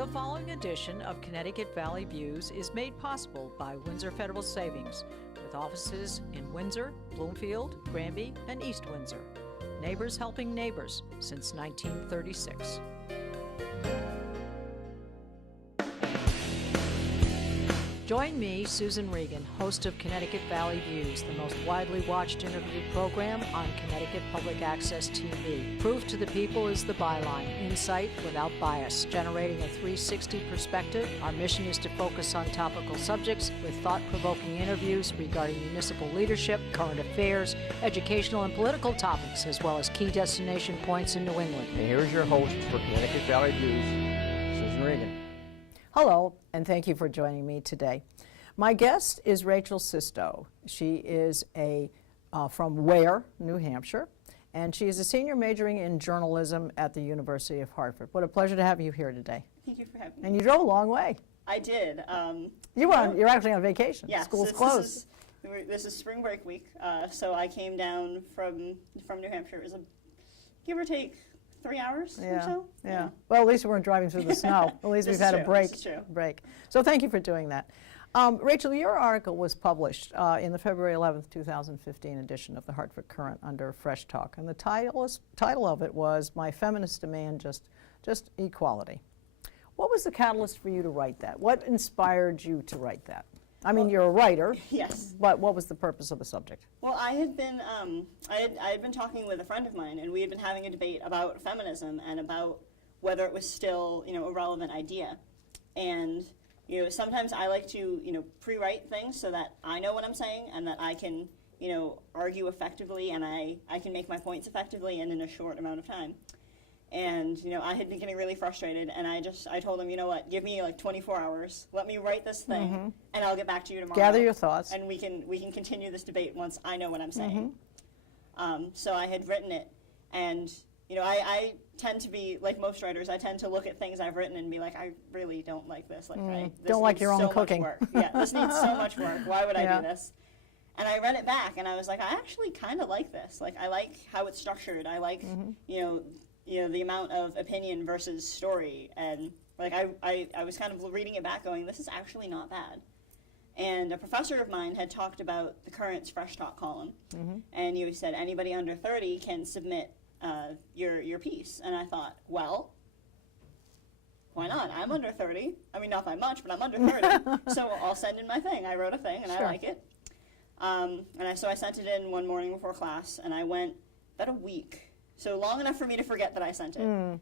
The following edition of Connecticut Valley Views is made possible by Windsor Federal Savings, with offices in Windsor, Bloomfield, Granby, and East Windsor. Neighbors helping neighbors since 1936. Join me, Susan Regan, host of Connecticut Valley Views, the most widely watched interview program on Connecticut Public Access TV. Proof to the people is the byline, insight without bias, generating a 360 perspective. Our mission is to focus on topical subjects with thought-provoking interviews regarding municipal leadership, current affairs, educational and political topics, as well as key destination points in New England. And here's your host for Connecticut Valley Views, Susan Regan. Hello, and thank you for joining me today. My guest is Rachel Cisto. She is from Ware, New Hampshire, and she is a senior majoring in journalism at the University of Hartford. What a pleasure to have you here today. Thank you for having me. And you drove a long way. I did. You're actually on vacation. Yeah, School's so closed. This is spring break week, so I came down from New Hampshire. It was give or take 3 hours or so. Yeah. Well, at least we weren't driving through the snow. At least we've had a break. This is true. Break. So thank you for doing that. Rachel, your article was published in the February 11th, 2015 edition of the Hartford Courant under Fresh Talk, and the title of it was "My Feminist Demand, Just Equality." What was the catalyst for you to write that? What inspired you to write that? I mean, you're a writer. Yes. But what was the purpose of the subject? Well, I had been talking with a friend of mine, and we had been having a debate about feminism and about whether it was still, a relevant idea. And sometimes I like to, pre-write things so that I know what I'm saying and that I can, argue effectively and I can make my points effectively and in a short amount of time. And, I had been getting really frustrated, and I told him, you know what, give me like 24 hours, let me write this thing, and I'll get back to you tomorrow. Gather your thoughts. And we can continue this debate once I know what I'm saying. So I had written it, and, I tend to be, like most writers, I tend to look at things I've written and be like, I really don't like this. This don't like your own cooking. Much work. Yeah, this needs so much work. Why would I do this? And I read it back, and I was like, I actually kind of like this. Like, I like how it's structured. I like, the amount of opinion versus story, and like I was kind of reading it back going, this is actually not bad. And a professor of mine had talked about the Current's Fresh Talk column, and he said anybody under 30 can submit your piece. And I thought, well, why not? I'm under 30. I mean, not by much, but I'm under 30, so I'll send in my thing. I wrote a thing, and I like it. So I sent it in one morning before class, and I went about a week. So long enough for me to forget that I sent it.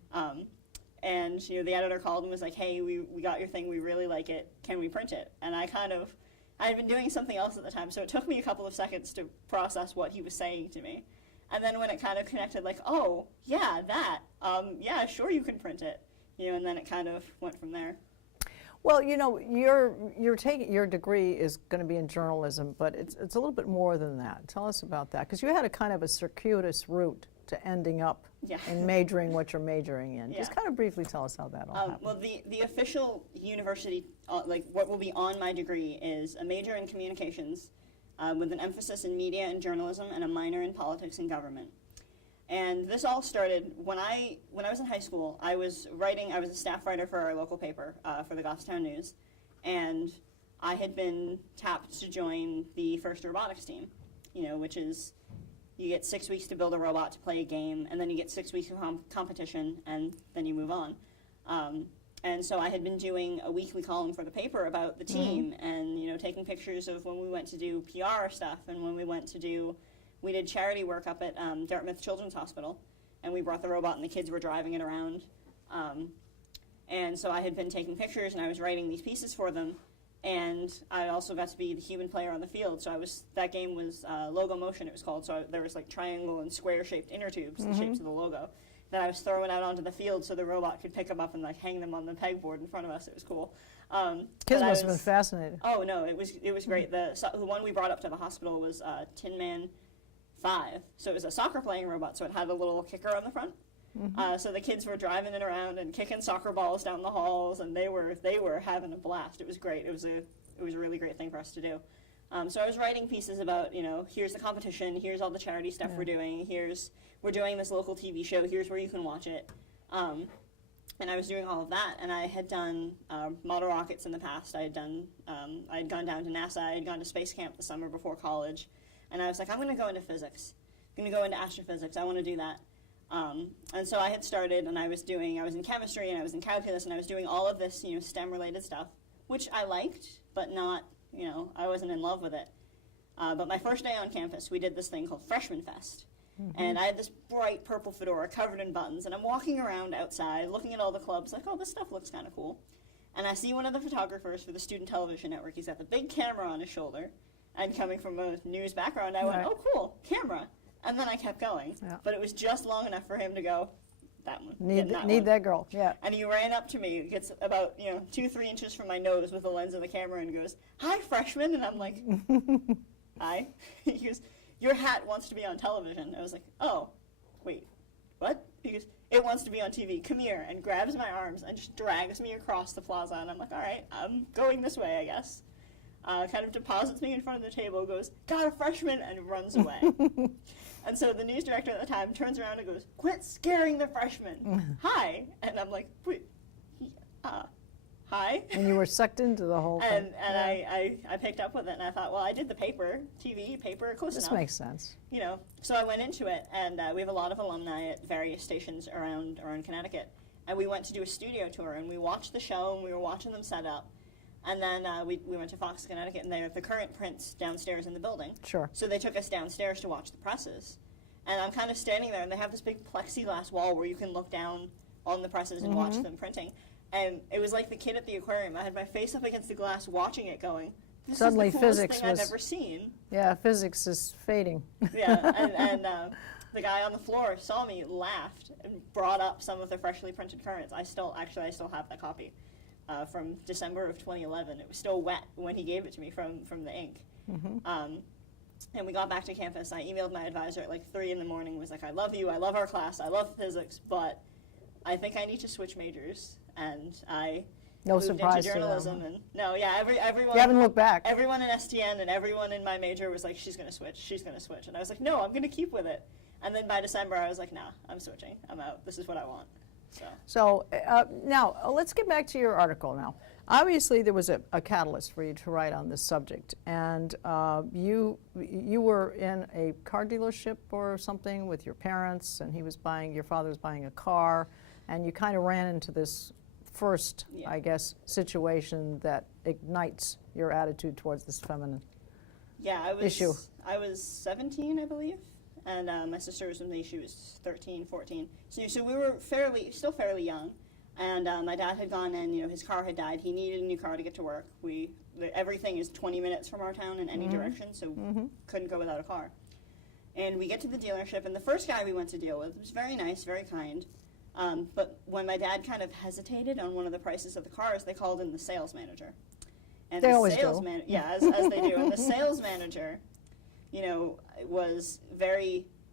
And the editor called and was like, hey, we got your thing, we really like it, can we print it? And I had been doing something else at the time, so it took me a couple of seconds to process what he was saying to me. And then when it kind of connected, like, oh, yeah, that, yeah, sure you can print it. And then it kind of went from there. Well, your degree is going to be in journalism, but it's a little bit more than that. Tell us about that, because you had a kind of a circuitous route to ending up in majoring what you're majoring in. Just kind of briefly tell us how that all happened. Well, the official university, what will be on my degree is a major in communications with an emphasis in media and journalism and a minor in politics and government. And this all started when I was in high school. I was a staff writer for our local paper, for the Goffstown News, and I had been tapped to join the first robotics team, which is, you get 6 weeks to build a robot to play a game, and then you get 6 weeks of competition, and then you move on. And so I had been doing a weekly column for the paper about the team, and taking pictures of when we went to do PR stuff, and when we did charity work up at Dartmouth Children's Hospital, and we brought the robot, and the kids were driving it around. And so I had been taking pictures, and I was writing these pieces for them. And I also got to be the human player on the field. So that game was Logo Motion, it was called. So there was like triangle and square-shaped inner tubes, the shapes of the logo, that I was throwing out onto the field so the robot could pick them up and like hang them on the pegboard in front of us. It was cool. Kids must have been fascinated. Oh no, it was great. The one we brought up to the hospital was Tin Man 5. So it was a soccer playing robot. So it had a little kicker on the front. So the kids were driving it around and kicking soccer balls down the halls, and they were having a blast. It was great. It was a really great thing for us to do. So I was writing pieces about, here's the competition, here's all the charity stuff we're doing, we're doing this local TV show, here's where you can watch it. And I was doing all of that, and I had done model rockets in the past. I had gone down to NASA. I had gone to space camp the summer before college, and I was like, I'm going to go into physics. I'm going to go into astrophysics. I want to do that. And so I had started, and I was in chemistry, and I was in calculus, and I was doing all of this, STEM-related stuff, which I liked, but not, I wasn't in love with it. But my first day on campus, we did this thing called Freshman Fest. And I had this bright purple fedora covered in buttons, and I'm walking around outside looking at all the clubs like, oh, this stuff looks kind of cool. And I see one of the photographers for the Student Television Network. He's got the big camera on his shoulder, and coming from a news background, I went, oh, cool, camera. And then I kept going. Yeah. But it was just long enough for him to go, that one. Need that girl, yeah. And he ran up to me, gets about 2-3 inches from my nose with the lens of the camera, and goes, hi, freshman. And I'm like, hi. He goes, your hat wants to be on television. I was like, oh, wait, what? He goes, it wants to be on TV. Come here, and grabs my arms and just drags me across the plaza. And I'm like, all right, I'm going this way, I guess. Kind of deposits me in front of the table, goes, got a freshman, and runs away. And so the news director at the time turns around and goes, quit scaring the freshmen. Hi. And I'm like, wait, hi. And you were sucked into the whole thing. And I picked up with it, and I thought, well, I did the TV paper, close enough. This makes sense. So I went into it, and we have a lot of alumni at various stations around Connecticut. And we went to do a studio tour, and we watched the show, and we were watching them set up. And then we went to Fox, Connecticut, and they have the current prints downstairs in the building. Sure. So they took us downstairs to watch the presses. And I'm kind of standing there, and they have this big plexiglass wall where you can look down on the presses and watch them printing. And it was like the kid at the aquarium. I had my face up against the glass watching it going, this Suddenly is the coolest physics thing I've ever seen. Yeah, physics is fading. Yeah, and the guy on the floor saw me, laughed, and brought up some of the freshly printed currents. I still have that copy. From December of 2011. It was still wet when he gave it to me from the ink. And we got back to campus. I emailed my advisor at like 3 in the morning, was like, I love you, I love our class, I love physics, but I think I need to switch majors. And I moved into journalism. And everyone. You haven't looked back. Everyone in STN and everyone in my major was like, she's going to switch. And I was like, no, I'm going to keep with it. And then by December, I was like, nah, I'm switching. I'm out. This is what I want. So now, let's get back to your article now. Obviously, there was a catalyst for you to write on this subject, and you were in a car dealership or something with your parents, and your father was buying a car, and you kind of ran into this first, I guess, situation that ignites your attitude towards this feminine issue. I was 17, I believe. And my sister was with me. She was 13, 14. So we were still fairly young. And my dad had gone in. His car had died. He needed a new car to get to work. Everything is 20 minutes from our town in any direction, so couldn't go without a car. And we get to the dealership, and the first guy we went to deal with was very nice, very kind. But when my dad kind of hesitated on one of the prices of the cars, they called in the sales manager. And they the always sales do. As they do. And the sales manager, was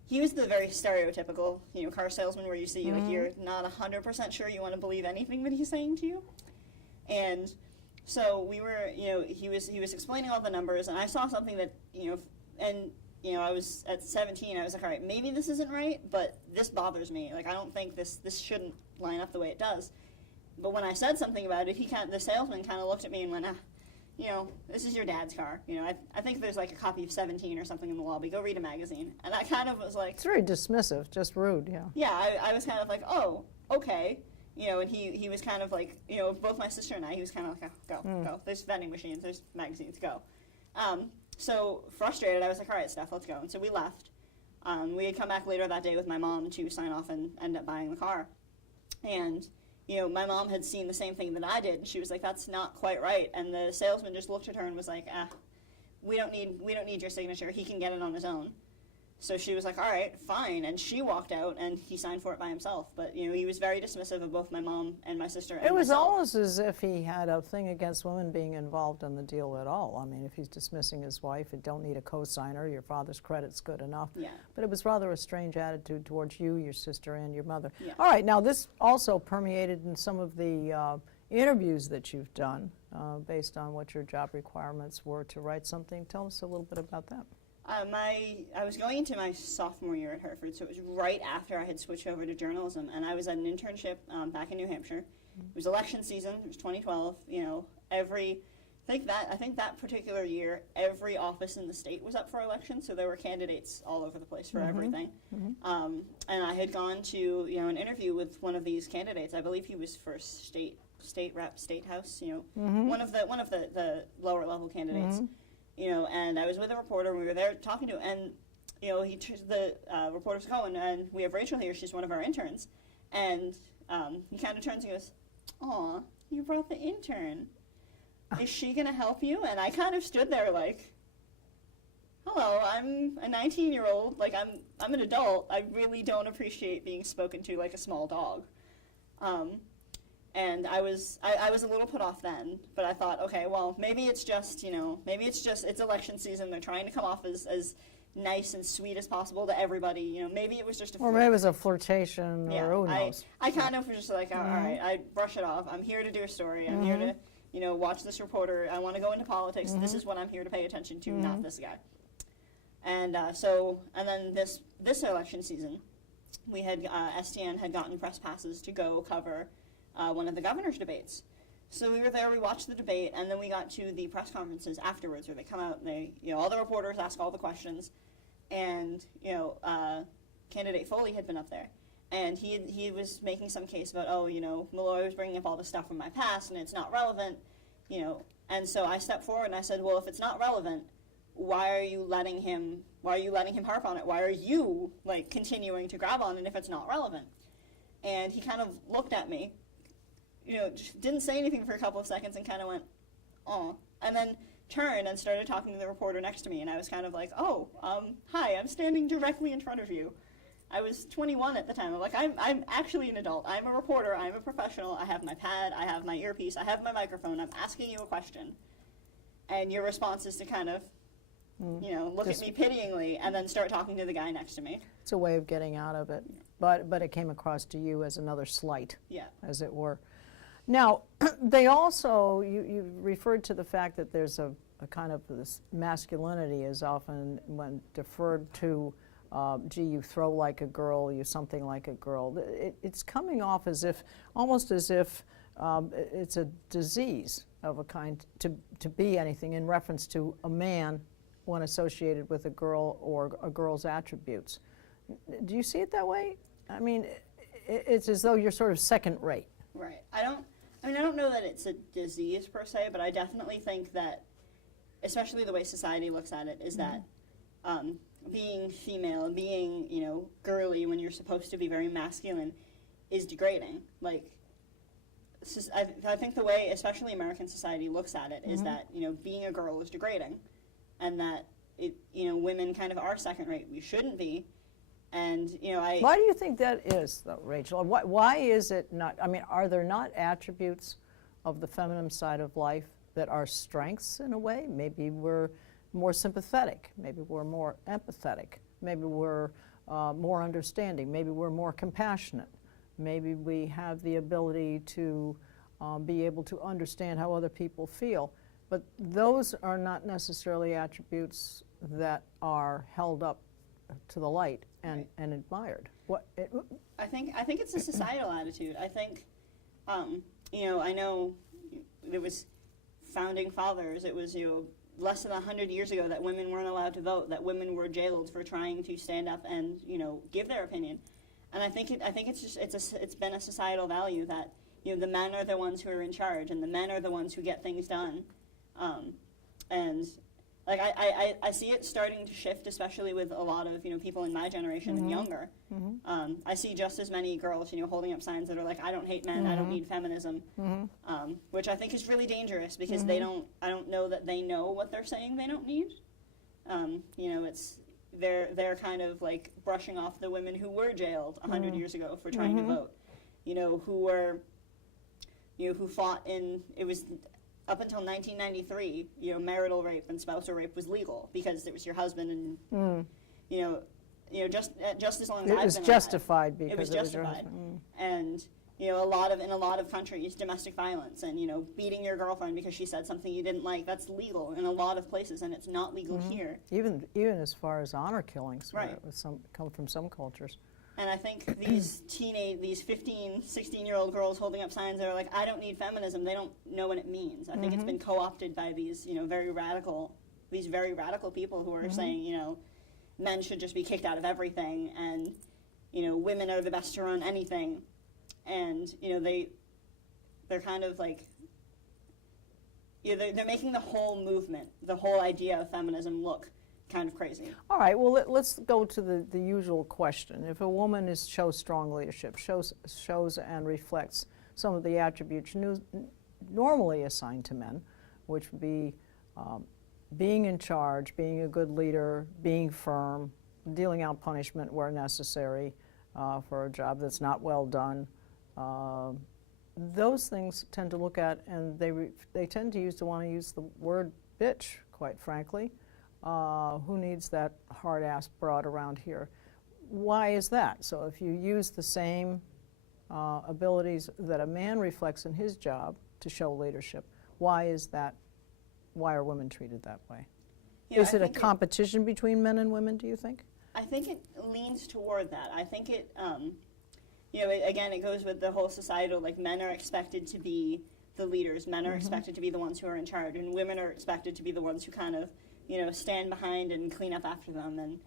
he was the very stereotypical, car salesman where you see, like, you're not 100% sure you want to believe anything that he's saying to you. And so we were, he was explaining all the numbers, and I saw something that, I was at 17, I was like, all right, maybe this isn't right, but this bothers me. Like, I don't think this shouldn't line up the way it does. But when I said something about it, the salesman kind of looked at me and went, this is your dad's car. I think there's like a copy of 17 or something in the lobby. Go read a magazine. And I kind of was like... It's very dismissive, just rude, yeah. Yeah, I was kind of like, oh, okay. And he was kind of like, both my sister and I, he was kind of like, oh, go. There's vending machines, there's magazines, go. So frustrated, I was like, all right, Steph, let's go. And so we left. We had come back later that day with my mom to sign off and end up buying the car. And... my mom had seen the same thing that I did, and she was like, that's not quite right. And the salesman just looked at her and was like, we don't need your signature. He can get it on his own. So she was like, all right, fine. And she walked out, and he signed for it by himself. But, he was very dismissive of both my mom and my sister and It was myself. almost as if he had a thing against women being involved in the deal at all. I mean, if he's dismissing his wife, you don't need a co-signer. Your father's credit's good enough. Yeah. But it was rather a strange attitude towards you, your sister, and your mother. Yeah. All right, now this also permeated in some of the interviews that you've done based on what your job requirements were to write something. Tell us a little bit about that. I was going into my sophomore year at Hartford, so it was right after I had switched over to journalism, and I was at an internship back in New Hampshire. It was election season. It was 2012. You know, I think that particular year, every office in the state was up for election, so there were candidates all over the place for everything. And I had gone to an interview with one of these candidates. I believe he was for state rep, state house. One of the lower level candidates. And I was with a reporter. And we were there talking to him, and the reporter's going, and we have Rachel here. She's one of our interns, and he kind of turns and goes, "Aw, you brought the intern. Is she gonna help you?" And I kind of stood there like, "Hello, I'm a 19-year-old. Like I'm an adult. I really don't appreciate being spoken to like a small dog." And I was a little put off then, but I thought, okay, well, maybe it's just it's election season. They're trying to come off as nice and sweet as possible to everybody. Maybe it was just a or maybe it was a flirtation, or who knows. I kind of was just like, all right, I brush it off. I'm here to do a story. I'm here to watch this reporter. I want to go into politics. This is what I'm here to pay attention to, not this guy. And and then this election season, we had STN had gotten press passes to go cover one of the governor's debates. So we were there, we watched the debate, and then we got to the press conferences afterwards where they come out and they, all the reporters ask all the questions. And, candidate Foley had been up there. And he was making some case about, Malloy was bringing up all the stuff from my past and it's not relevant, And so I stepped forward and I said, well, if it's not relevant, why are you letting him harp on it? Why are you, continuing to grab on it if it's not relevant? And he kind of looked at me, just didn't say anything for a couple of seconds and kind of went, "Oh," and then turned and started talking to the reporter next to me. And I was kind of like, "Oh, hi, I'm standing directly in front of you." I was 21 at the time. I'm like, I'm actually an adult. I'm a reporter. I'm a professional. I have my pad. I have my earpiece. I have my microphone. I'm asking you a question. And your response is to kind of, look at me pityingly and then start talking to the guy next to me. It's a way of getting out of it. But it came across to you as another slight, as it were. Now, they also, you referred to the fact that there's a kind of this masculinity is often when deferred to, gee, you throw like a girl, you something like a girl. It's coming off as if, almost as if it's a disease of a kind to be anything in reference to a man when associated with a girl or a girl's attributes. Do you see it that way? I mean, it's as though you're sort of second rate. Right. I don't know that it's a disease per se, but I definitely think that, especially the way society looks at it, is that being female and being, girly when you're supposed to be very masculine is degrading. I think the way, especially American society looks at it, is that, being a girl is degrading, and that, women kind of are second rate. We shouldn't be. And, Why do you think that is, though, Rachel? Why is it not? I mean, are there not attributes of the feminine side of life that are strengths in a way? Maybe we're more sympathetic. Maybe we're more empathetic. Maybe we're more understanding. Maybe we're more compassionate. Maybe we have the ability to be able to understand how other people feel. But those are not necessarily attributes that are held up to the light and admired. I think it's a societal attitude. I think, I know it was founding fathers. It was less than 100 years ago that women weren't allowed to vote. That women were jailed for trying to stand up and give their opinion. And I think it's been a societal value that the men are the ones who are in charge and the men are the ones who get things done. And I see it starting to shift, especially with a lot of people in my generation and younger. I see just as many girls holding up signs that are like, "I don't hate men, I don't need feminism," which I think is really dangerous because I don't know that they know what they're saying they don't need. They're kind of like brushing off the women who were jailed 100 years ago for trying to vote, who fought in, it was up until 1993, marital rape and spousal rape was legal because it was your husband and, just as long as I've been justified alive, because it was justified. And, You know, in a lot of countries, domestic violence and, you know, beating your girlfriend because she said something you didn't like, that's legal in a lot of places, and it's not legal here. Even as far as honor killings, Right. come from some cultures. And I think these 15, 16-year-old girls holding up signs that are like, I don't need feminism, they don't know what it means. I think it's been co-opted by these, you know, very radical people who are saying, you know, men should just be kicked out of everything, and, you know, women are the best to run anything. And, you know, they're kind of like, you know, they're making the whole movement, the whole idea of feminism look kind of crazy. All right, well, let's go to the usual question. If a woman shows strong leadership, shows and reflects some of the attributes normally assigned to men, which would be being in charge, being a good leader, being firm, dealing out punishment where necessary for a job that's not well done, those things tend to look at, and they tend to want to use the word bitch, quite frankly. Who needs that hard-ass broad around here? Why is that? So if you use the same abilities that a man reflects in his job to show leadership, why is that? Why are women treated that way? You know, Is it a competition between men and women, do you think? I think it leans toward that. I think it, you know, again, it goes with the whole societal, like, men are expected to be the leaders, men are expected to be the ones who are in charge, and women are expected to be the ones who kind of, you know, stand behind and clean up after them. And,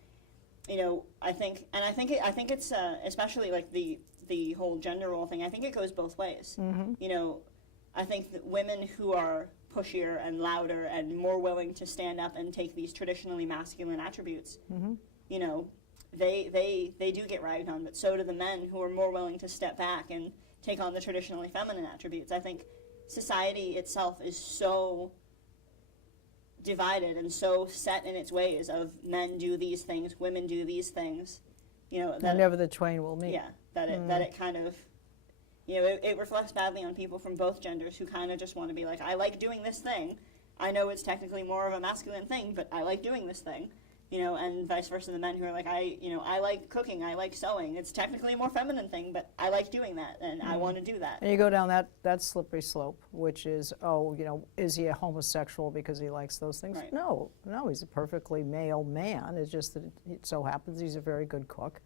you know, I think it's especially like the whole gender role thing, I think it goes both ways. You know, I think that women who are pushier and louder and more willing to stand up and take these traditionally masculine attributes, you know, they do get ragged on, but so do the men who are more willing to step back and take on the traditionally feminine attributes. I think society itself is so divided and so set in its ways of men do these things, women do these things, you know, that Never the twain will meet. yeah, that it kind of, you know, it reflects badly on people from both genders who kind of just want to be like, I like doing this thing. I know it's technically more of a masculine thing, but I like doing this thing. You know, and vice versa, the men who are like, I like cooking, I like sewing. It's technically a more feminine thing, but I like doing that, and I want to do that. And you go down that slippery slope, which is, oh, you know, is he a homosexual because he likes those things? Right. No, he's a perfectly male man. It's just that it so happens he's a very good cook,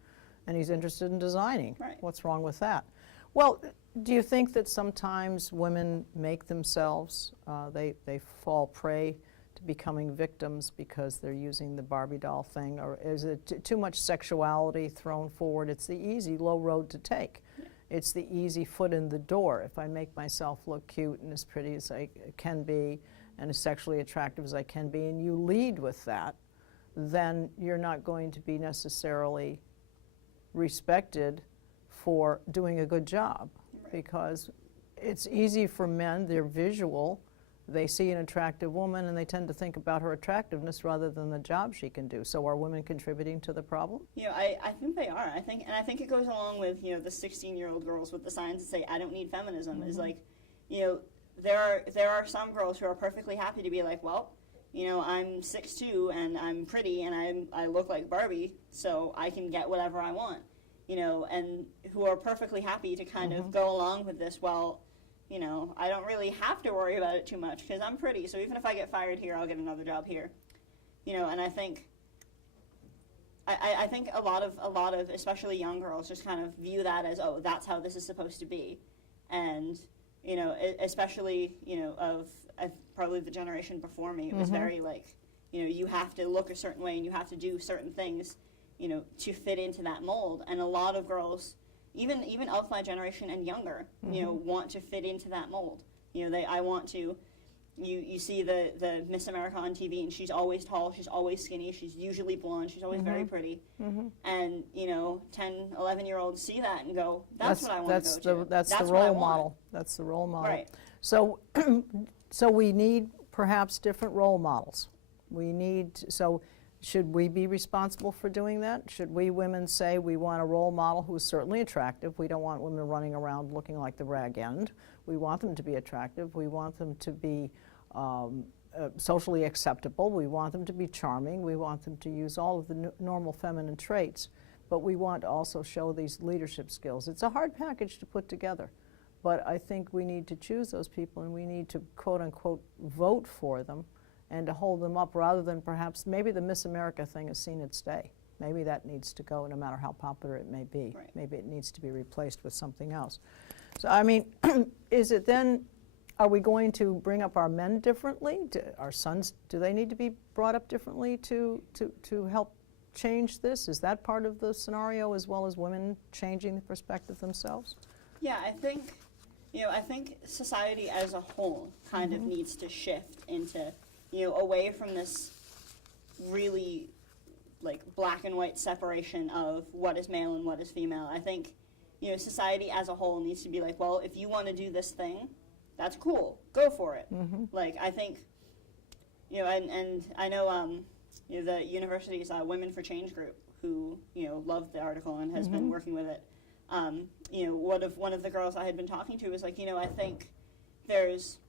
and he's interested in designing. Right. What's wrong with that? Well, do you think that sometimes women make themselves, they fall prey to becoming victims because they're using the Barbie doll thing, or is it too much sexuality thrown forward? It's the easy, low road to take. Yeah. It's the easy foot in the door. If I make myself look cute and as pretty as I can be and as sexually attractive as I can be, and you lead with that, then you're not going to be necessarily respected for doing a good job. Right. Because it's easy for men, they're visual, they see an attractive woman and they tend to think about her attractiveness rather than the job she can do. So are women contributing to the problem? You know, I think they are. I think it goes along with, you know, the 16-year-old girls with the signs that say, I don't need feminism. Is like, you know, there are some girls who are perfectly happy to be like, well, you know, I'm 6'2" and I'm pretty and I look like Barbie, so I can get whatever I want. You know, and who are perfectly happy to kind of go along with this, well, you know, I don't really have to worry about it too much because I'm pretty, so even if I get fired here, I'll get another job here. You know, and I think a lot of especially young girls just kind of view that as, oh, that's how this is supposed to be. And, you know, especially, you know, of probably the generation before me, it was very like, you know, you have to look a certain way and you have to do certain things, you know, to fit into that mold. And a lot of girls, even of my generation and younger, you know, want to fit into that mold. You know, I want to, you see the Miss America on TV and she's always tall, she's always skinny, she's usually blonde, she's always very pretty. And, you know, 10, 11-year-olds see that and go, that's what I want to go to. That's the role model. That's the role model. Right. So, so we need perhaps different role models. So should we be responsible for doing that? Should we women say we want a role model who's certainly attractive? We don't want women running around looking like the rag end. We want them to be attractive. We want them to be socially acceptable. We want them to be charming. We want them to use all of the normal feminine traits. but we want to also show these leadership skills. It's a hard package to put together, but I think we need to choose those people, and we need to, quote unquote, vote for them and to hold them up, rather than perhaps maybe the Miss America thing has seen its day. Maybe that needs to go, no matter how popular it may be. Right. Maybe it needs to be replaced with something else. So, I mean, is it then, are we going to bring up our men differently? Our sons, do they need to be brought up differently to help change this? Is that part of the scenario, as well as women changing the perspective themselves? Yeah, I think, I think society as a whole kind of needs to shift into, away from this really like black and white separation of what is male and what is female. I think, society as a whole needs to be like, well, if you want to do this thing, that's cool, go for it. Like, I think, and I know, the university's Women for Change group, who, loved the article and has been working with it. One of the girls I had been talking to was like, I think there's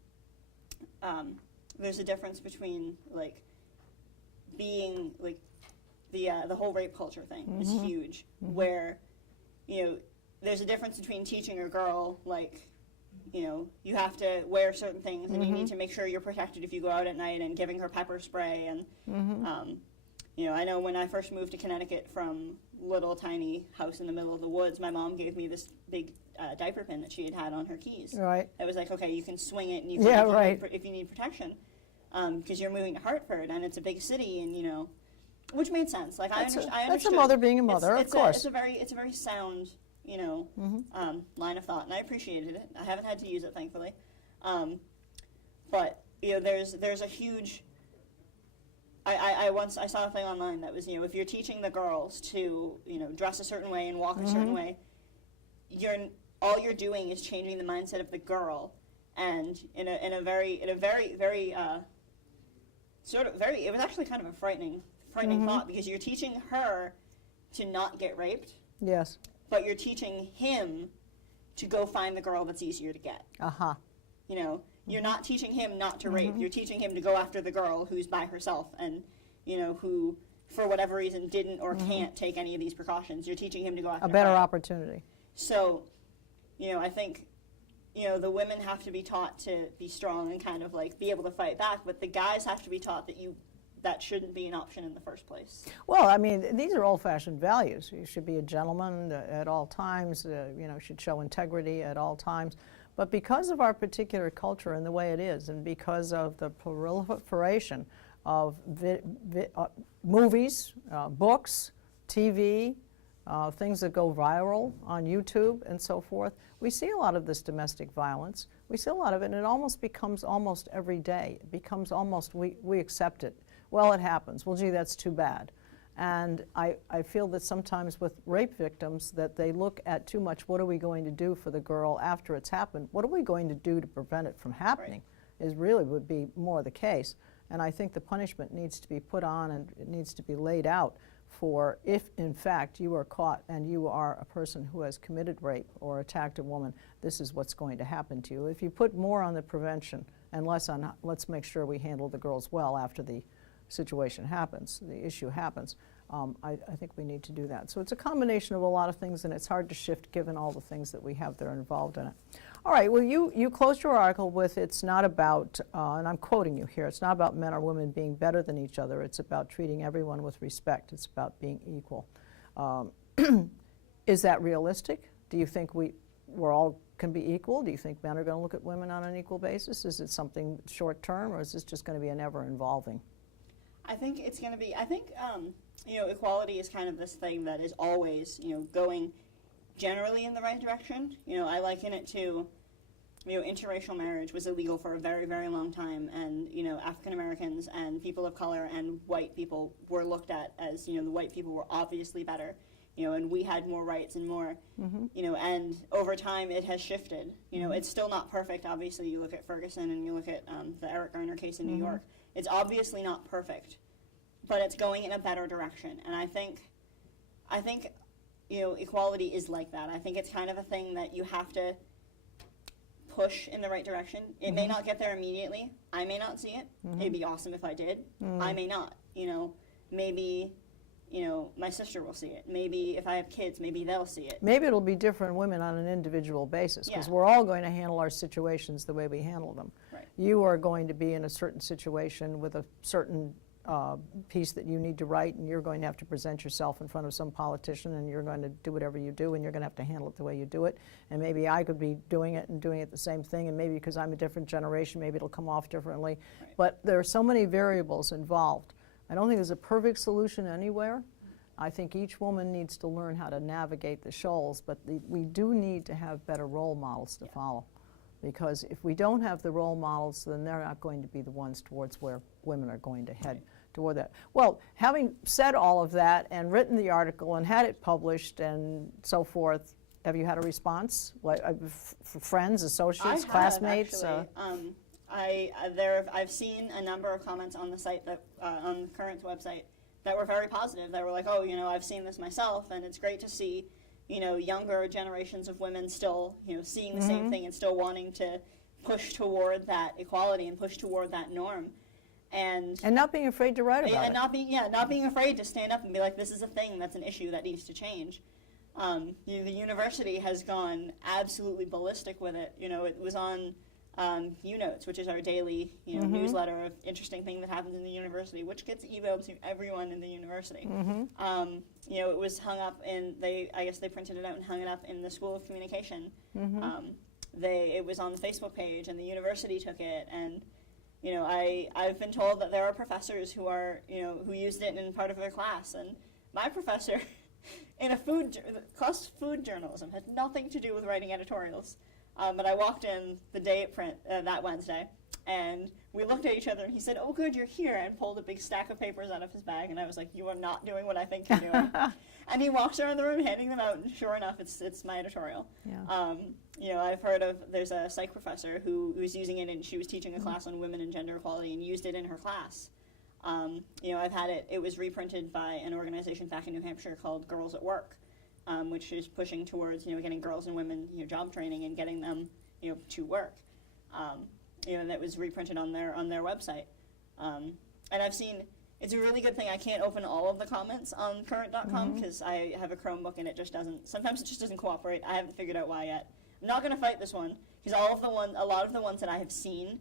a difference between like being like the whole rape culture thing is huge, where there's a difference between teaching a girl like you have to wear certain things and you need to make sure you're protected if you go out at night, and giving her pepper spray, and I know when I first moved to Connecticut from little tiny house in the middle of the woods, my mom gave me this big diaper pin that she had on her keys. Right. It was like, okay, you can swing it, and you can, if you need protection, because you're moving to Hartford and it's a big city, and which made sense. Like I understood. That's a mother being a mother, of course. It's a very sound, line of thought, and I appreciated it. I haven't had to use it, thankfully, but there's a huge. I saw a thing online that was, if you're teaching the girls to dress a certain way and walk a certain way, all you're doing is changing the mindset of the girl, and in a very it was actually kind of a frightening thought, because you're teaching her to not get raped. Yes. But you're teaching him to go find the girl that's easier to get. You're not teaching him not to rape. You're teaching him to go after the girl who's by herself and, who, for whatever reason, didn't or can't take any of these precautions. You're teaching him to go after a better her. opportunity. So, I think, the women have to be taught to be strong and kind of like be able to fight back, but the guys have to be taught that shouldn't be an option in the first place. Well, I mean, these are old-fashioned values. You should be a gentleman at all times, should show integrity at all times. But because of our particular culture and the way it is, and because of the proliferation of movies, books, TV, things that go viral on YouTube and so forth, we see a lot of this domestic violence. We see a lot of it, and it almost becomes almost every day. It becomes almost, we accept it. Well, it happens. Well, gee, that's too bad. And I feel that sometimes with rape victims that they look at too much, what are we going to do for the girl after it's happened? What are we going to do to prevent it from happening? Is really would be more the case. And I think the punishment needs to be put on, and it needs to be laid out for if in fact you are caught and you are a person who has committed rape or attacked a woman, this is what's going to happen to you. If you put more on the prevention and less on let's make sure we handle the girls well after the situation happens, the issue happens, I think we need to do that. So it's a combination of a lot of things, and it's hard to shift given all the things that we have that are involved in it. All right, well, you closed your article with, it's not about, and I'm quoting you here, it's not about men or women being better than each other, it's about treating everyone with respect, it's about being equal. Is that realistic? Do you think we're all can be equal? Do you think men are going to look at women on an equal basis? Is it something short term, or is this just going to be an ever evolving? I think it's going to be, equality is kind of this thing that is always, going generally in the right direction. I liken it to, interracial marriage was illegal for a very, very long time, and, African Americans and people of color and white people were looked at as, the white people were obviously better, and we had more rights and more, and over time it has shifted. It's still not perfect, obviously. You look at Ferguson and you look at the Eric Garner case in New York. It's obviously not perfect, but it's going in a better direction. And I think, equality is like that. I think it's kind of a thing that you have to push in the right direction. It may not get there immediately. I may not see it. It'd be awesome if I did. I may not. Maybe, you know, my sister will see it. Maybe if I have kids, maybe they'll see it. Maybe it'll be different women on an individual basis, because Yeah. we're all going to handle our situations the way we handle them. Right. You are going to be in a certain situation with a certain piece that you need to write, and you're going to have to present yourself in front of some politician, and you're going to do whatever you do, and you're going to have to handle it the way you do it. And maybe I could be doing it and doing it the same thing, and maybe because I'm a different generation, maybe it'll come off differently. Right. But there are so many variables involved. I don't think there's a perfect solution anywhere. I think each woman needs to learn how to navigate the shoals, but we do need to have better role models to follow. Because if we don't have the role models, then they're not going to be the ones towards where women are going to head toward that. Well, having said all of that and written the article and had it published and so forth, have you had a response? What, friends, associates, classmates? I've seen a number of comments on the site that on the Current's website that were very positive. That were like, oh, you know, I've seen this myself, and it's great to see, you know, younger generations of women still, you know, seeing the same thing and still wanting to push toward that equality and push toward that norm. And not being afraid to write about it. Not being afraid to stand up and be like, this is a thing, that's an issue that needs to change. The university has gone absolutely ballistic with it. You know, it was on U-Notes, which is our daily, you know, newsletter of interesting thing that happens in the university, which gets emailed to everyone in the university. You know, it was hung up in, I guess they printed it out and hung it up in the School of Communication. It was on the Facebook page, and the university took it, and you know, I've been told that there are professors who are, you know, who used it in part of their class, and my professor in a class food journalism had nothing to do with writing editorials. But I walked in the day at print that Wednesday, and we looked at each other, and he said, "Oh, good, you're here," and pulled a big stack of papers out of his bag, and I was like, "You are not doing what I think you're doing." And he walks around the room handing them out, and sure enough, it's my editorial. Yeah. You know, I've heard of, there's a psych professor who was using it, and she was teaching a class on women and gender equality and used it in her class. You know, I've had it was reprinted by an organization back in New Hampshire called Girls at Work, which is pushing towards, you know, getting girls and women, you know, job training and getting them, you know, to work. You know, and that was reprinted on their website. And I've seen, it's a really good thing. I can't open all of the comments on current.com because I have a Chromebook and it just doesn't, sometimes it just doesn't cooperate. I haven't figured out why yet. I'm not going to fight this one because a lot of the ones that I have seen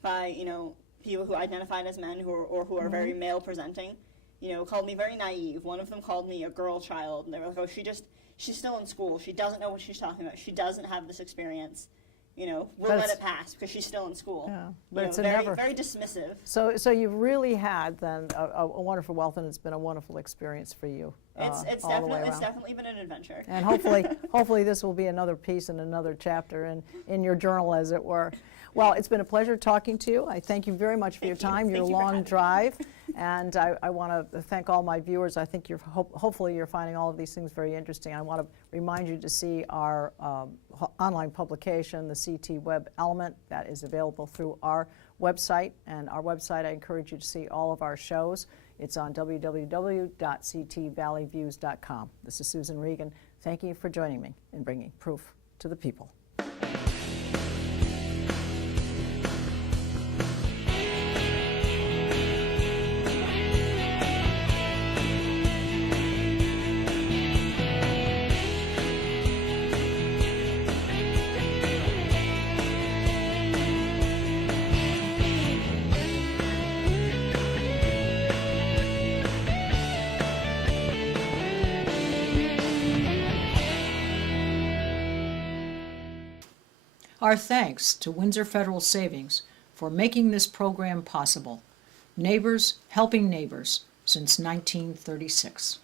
by, you know, people who identified as men who are very male presenting, you know, called me very naive. One of them called me a girl child, and they were like, "Oh, she's still in school. She doesn't know what she's talking about. She doesn't have this experience. You know, we'll let it pass because she's still in school." Yeah, but you it's know, very dismissive. So you've really had then a wonderful wealth, and it's been a wonderful experience for you. It's all the way around. definitely been an adventure. And hopefully this will be another piece and another chapter in your journal, as it were. Well, it's been a pleasure talking to you. I thank you very much for your time, your long drive, and I want to thank all my viewers. I think hopefully you're finding all of these things very interesting. I want to remind you to see our online publication, the CT Web Element, that is available through our website. And our website, I encourage you to see all of our shows. It's on www.ctvalleyviews.com. This is Susan Regan. Thank you for joining me in bringing proof to the people. Our thanks to Windsor Federal Savings for making this program possible. Neighbors helping neighbors since 1936.